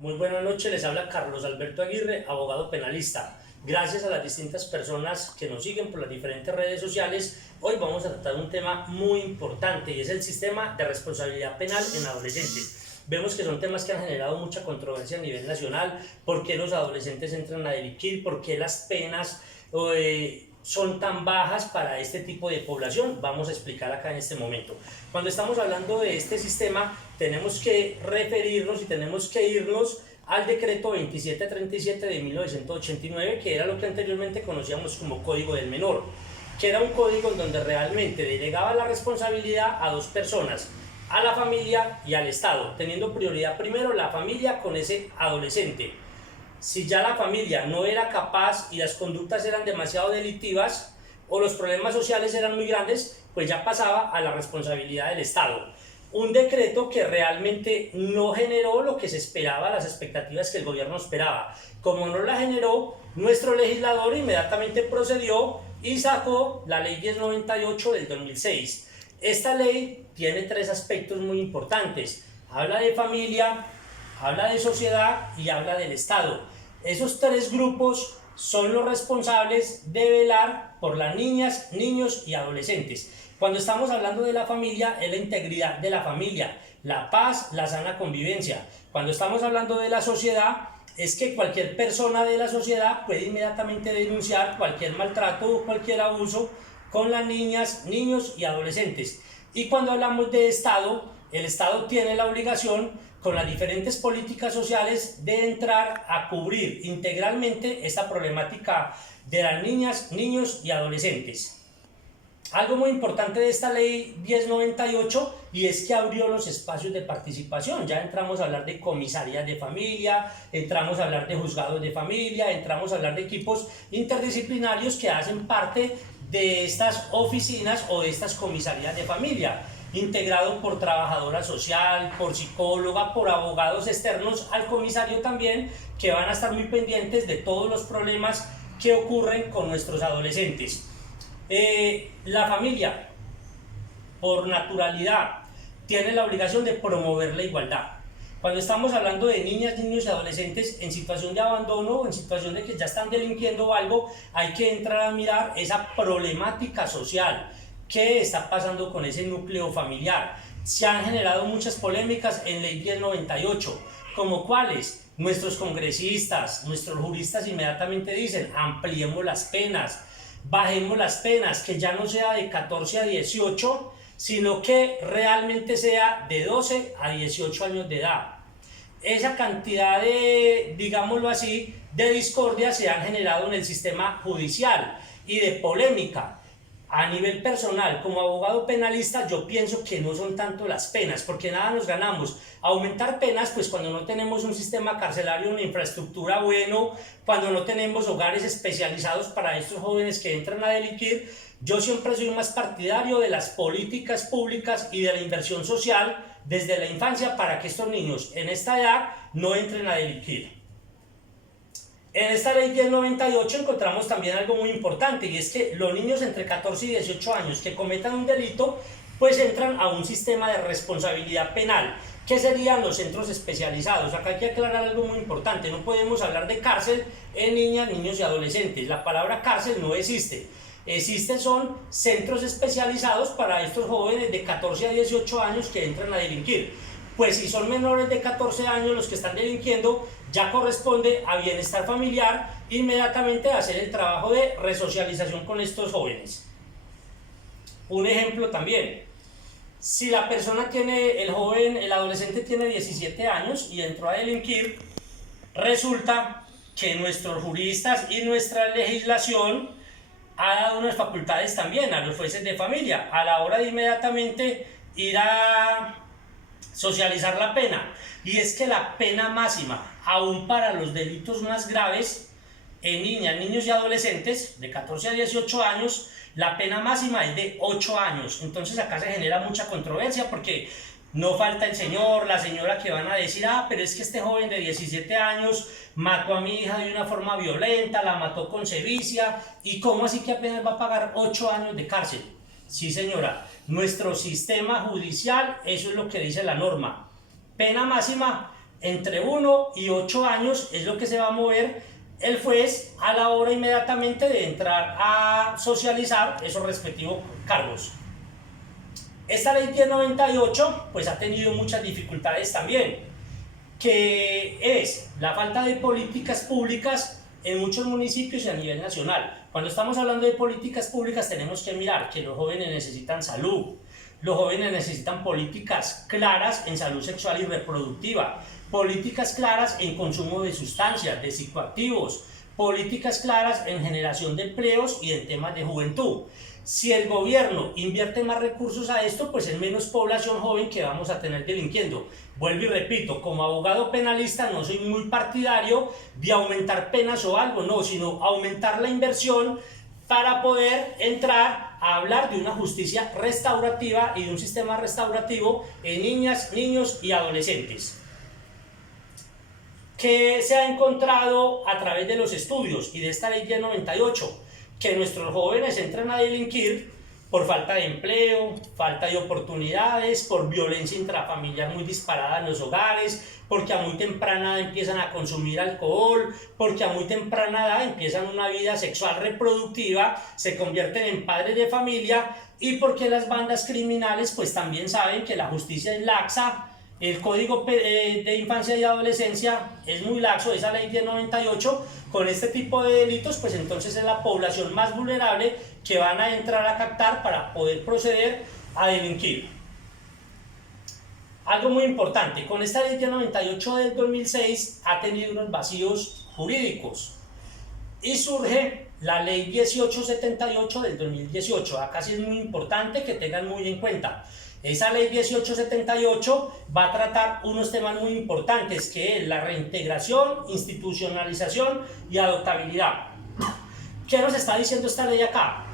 Muy buenas noches, les habla Carlos Alberto Aguirre, abogado penalista. Gracias a las distintas personas que nos siguen por las diferentes redes sociales, hoy vamos a tratar un tema muy importante y es el sistema de responsabilidad penal en adolescentes. Vemos que son temas que han generado mucha controversia a nivel nacional. ¿Por qué los adolescentes entran a delinquir? ¿Por qué las penas son tan bajas para este tipo de población? Vamos a explicar acá en este momento. Cuando estamos hablando de este sistema, tenemos que referirnos y tenemos que irnos al decreto 2737 de 1989, que era lo que anteriormente conocíamos como Código del Menor, que era un código en donde realmente delegaba la responsabilidad a dos personas, a la familia y al Estado, teniendo prioridad primero la familia con ese adolescente. Si ya la familia no era capaz y las conductas eran demasiado delictivas o los problemas sociales eran muy grandes, pues ya pasaba a la responsabilidad del Estado. Un decreto que realmente no generó lo que se esperaba, las expectativas que el gobierno esperaba. Como no la generó, nuestro legislador inmediatamente procedió y sacó la ley 1098 del 2006. Esta ley tiene tres aspectos muy importantes. Habla de familia, habla de sociedad y habla del Estado. Esos tres grupos son los responsables de velar por las niñas, niños y adolescentes. Cuando estamos hablando de la familia, es la integridad de la familia, la paz, la sana convivencia. Cuando estamos hablando de la sociedad, es que cualquier persona de la sociedad puede inmediatamente denunciar cualquier maltrato o cualquier abuso con las niñas, niños y adolescentes. Y cuando hablamos de Estado, el Estado tiene la obligación con las diferentes políticas sociales de entrar a cubrir integralmente esta problemática de las niñas, niños y adolescentes. Algo muy importante de esta ley 1098 y es que abrió los espacios de participación. Ya entramos a hablar de comisarías de familia, entramos a hablar de juzgados de familia, entramos a hablar de equipos interdisciplinarios que hacen parte de estas oficinas o de estas comisarías de familia, integrado por trabajadora social, por psicóloga, por abogados externos al comisario también, que van a estar muy pendientes de todos los problemas que ocurren con nuestros adolescentes. La familia, por naturalidad, tiene la obligación de promover la igualdad. Cuando estamos hablando de niñas, niños y adolescentes en situación de abandono o en situación de que ya están delinquiendo algo, hay que entrar a mirar esa problemática social. ¿Qué está pasando con ese núcleo familiar? Se han generado muchas polémicas en ley 1098, como cuáles. Nuestros congresistas, nuestros juristas inmediatamente dicen: ampliemos las penas, bajemos las penas, que ya no sea de 14 a 18, sino que realmente sea de 12 a 18 años de edad. Esa cantidad de, digámoslo así, de discordia se han generado en el sistema judicial y de polémica. A nivel personal, como abogado penalista, yo pienso que no son tanto las penas, porque nada nos ganamos. Aumentar penas, pues cuando no tenemos un sistema carcelario, una infraestructura bueno, cuando no tenemos hogares especializados para estos jóvenes que entran a delinquir. Yo siempre soy más partidario de las políticas públicas y de la inversión social desde la infancia para que estos niños en esta edad no entren a delinquir. En esta ley 1098 encontramos también algo muy importante, y es que los niños entre 14 y 18 años que cometan un delito pues entran a un sistema de responsabilidad penal, que serían los centros especializados. Acá hay que aclarar algo muy importante: no podemos hablar de cárcel en niñas, niños y adolescentes. La palabra cárcel no existe. Son centros especializados para estos jóvenes de 14 a 18 años que entran a delinquir. Pues si son menores de 14 años los que están delinquiendo, ya corresponde a bienestar familiar inmediatamente hacer el trabajo de resocialización con estos jóvenes. Un ejemplo también: si la persona tiene, el joven, el adolescente tiene 17 años y entró a delinquir, resulta que nuestros juristas y nuestra legislación ha dado unas facultades también a los jueces de familia a la hora de inmediatamente ir a socializar la pena, y es que la pena máxima, aún para los delitos más graves en niñas, niños y adolescentes de 14 a 18 años, la pena máxima es de 8 años. Entonces acá se genera mucha controversia porque no falta el señor, la señora que van a decir: pero es que este joven de 17 años mató a mi hija de una forma violenta, la mató con sevicia, ¿y cómo así que apenas va a pagar 8 años de cárcel? Sí, señora, nuestro sistema judicial, eso es lo que dice la norma. Pena máxima entre 1 y 8 años es lo que se va a mover el juez a la hora inmediatamente de entrar a socializar esos respectivos cargos. Esta ley 1098 pues ha tenido muchas dificultades también, que es la falta de políticas públicas en muchos municipios y a nivel nacional. Cuando estamos hablando de políticas públicas tenemos que mirar que los jóvenes necesitan salud, los jóvenes necesitan políticas claras en salud sexual y reproductiva, políticas claras en consumo de sustancias, de psicoactivos, políticas claras en generación de empleos y en temas de juventud. Si el gobierno invierte más recursos a esto, pues es menos población joven que vamos a tener delinquiendo. Vuelvo y repito, como abogado penalista no soy muy partidario de aumentar penas o algo, no, sino aumentar la inversión para poder entrar a hablar de una justicia restaurativa y de un sistema restaurativo en niñas, niños y adolescentes. ¿Qué se ha encontrado a través de los estudios y de esta ley 1098? Que nuestros jóvenes entran a delinquir por falta de empleo, falta de oportunidades, por violencia intrafamiliar muy disparada en los hogares, porque a muy temprana edad empiezan a consumir alcohol, porque a muy temprana edad empiezan una vida sexual reproductiva, se convierten en padres de familia, y porque las bandas criminales pues también saben que la justicia es laxa. El Código de Infancia y Adolescencia es muy laxo, esa ley 1098, con este tipo de delitos, pues entonces es la población más vulnerable que van a entrar a captar para poder proceder a delinquir. Algo muy importante, con esta ley 1098 del 2006 ha tenido unos vacíos jurídicos y surge la ley 1878 del 2018. Acá sí es muy importante que tengan muy en cuenta. Esa ley 1878 va a tratar unos temas muy importantes, que es la reintegración, institucionalización y adoptabilidad. ¿Qué nos está diciendo esta ley acá?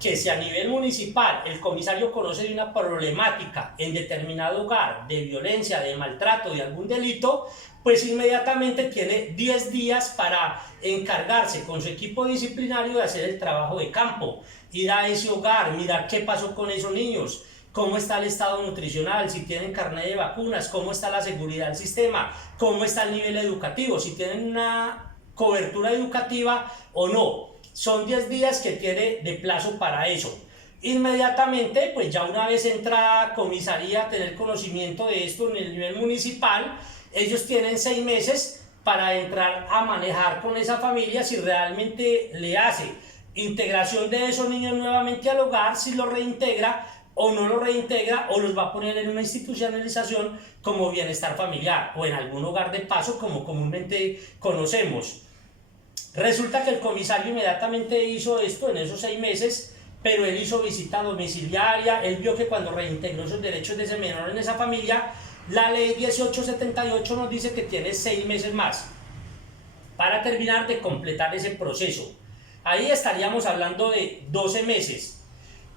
Que si a nivel municipal el comisario conoce de una problemática en determinado hogar de violencia, de maltrato, de algún delito, pues inmediatamente tiene 10 días para encargarse con su equipo disciplinario de hacer el trabajo de campo, ir a ese hogar, mirar qué pasó con esos niños, cómo está el estado nutricional, si tienen carnet de vacunas, cómo está la seguridad del sistema, cómo está el nivel educativo, si tienen una cobertura educativa o no. Son 10 días que tiene de plazo para eso. Inmediatamente, pues ya una vez entra a comisaría a tener conocimiento de esto en el nivel municipal, ellos tienen 6 meses para entrar a manejar con esa familia si realmente le hace integración de esos niños nuevamente al hogar, si lo reintegra o no lo reintegra, o los va a poner en una institucionalización como bienestar familiar o en algún hogar de paso como comúnmente conocemos. Resulta que el comisario inmediatamente hizo esto en esos 6 meses, pero él hizo visita domiciliaria, él vio que cuando reintegró esos derechos de ese menor en esa familia, la ley 1878 nos dice que tiene 6 meses más para terminar de completar ese proceso. Ahí estaríamos hablando de 12 meses.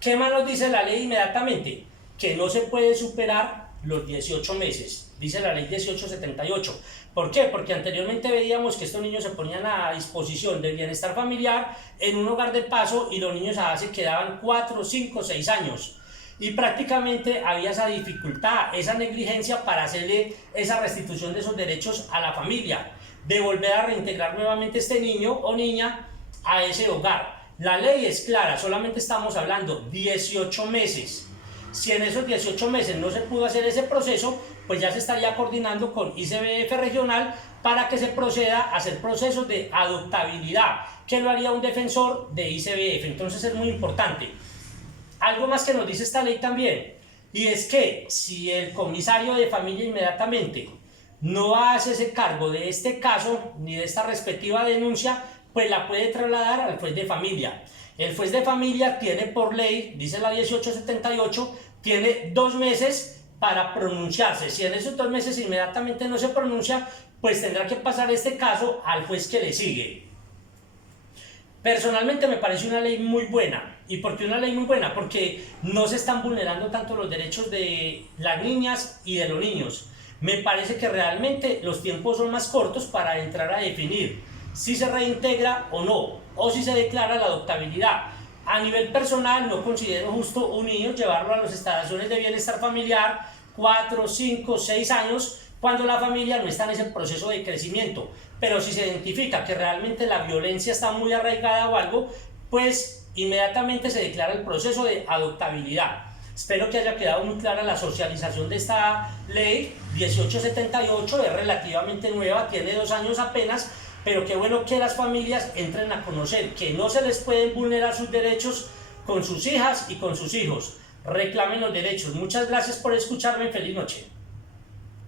¿Qué más nos dice la ley inmediatamente? Que no se puede superar los 18 meses, dice la ley 1878. ¿Por qué? Porque anteriormente veíamos que estos niños se ponían a disposición del bienestar familiar en un hogar de paso y los niños se quedaban 4, 5, 6 años. Y prácticamente había esa dificultad, esa negligencia para hacerle esa restitución de esos derechos a la familia, de volver a reintegrar nuevamente este niño o niña a ese hogar. La ley es clara, solamente estamos hablando 18 meses. Si en esos 18 meses no se pudo hacer ese proceso, pues ya se estaría coordinando con ICBF regional para que se proceda a hacer procesos de adoptabilidad, que lo haría un defensor de ICBF. Entonces es muy importante. Algo más que nos dice esta ley también, y es que si el comisario de familia inmediatamente no hace ese cargo de este caso ni de esta respectiva denuncia, pues la puede trasladar al juez de familia. El juez de familia tiene por ley, dice la 1878, tiene 2 meses para pronunciarse. Si en esos 2 meses inmediatamente no se pronuncia, pues tendrá que pasar este caso al juez que le sigue. Personalmente me parece una ley muy buena. ¿Y por qué una ley muy buena? Porque no se están vulnerando tanto los derechos de las niñas y de los niños. Me parece que realmente los tiempos son más cortos para entrar a definir si se reintegra o no, o si se declara la adoptabilidad. A nivel personal no considero justo un niño llevarlo a las instalaciones de bienestar familiar 4, 5, 6 años cuando la familia no está en ese proceso de crecimiento. Pero si se identifica que realmente la violencia está muy arraigada o algo, pues inmediatamente se declara el proceso de adoptabilidad. Espero que haya quedado muy clara la socialización de esta ley 1878, es relativamente nueva, tiene 2 años apenas, pero qué bueno que las familias entren a conocer que no se les pueden vulnerar sus derechos con sus hijas y con sus hijos. Reclamen los derechos. Muchas gracias por escucharme. Feliz noche.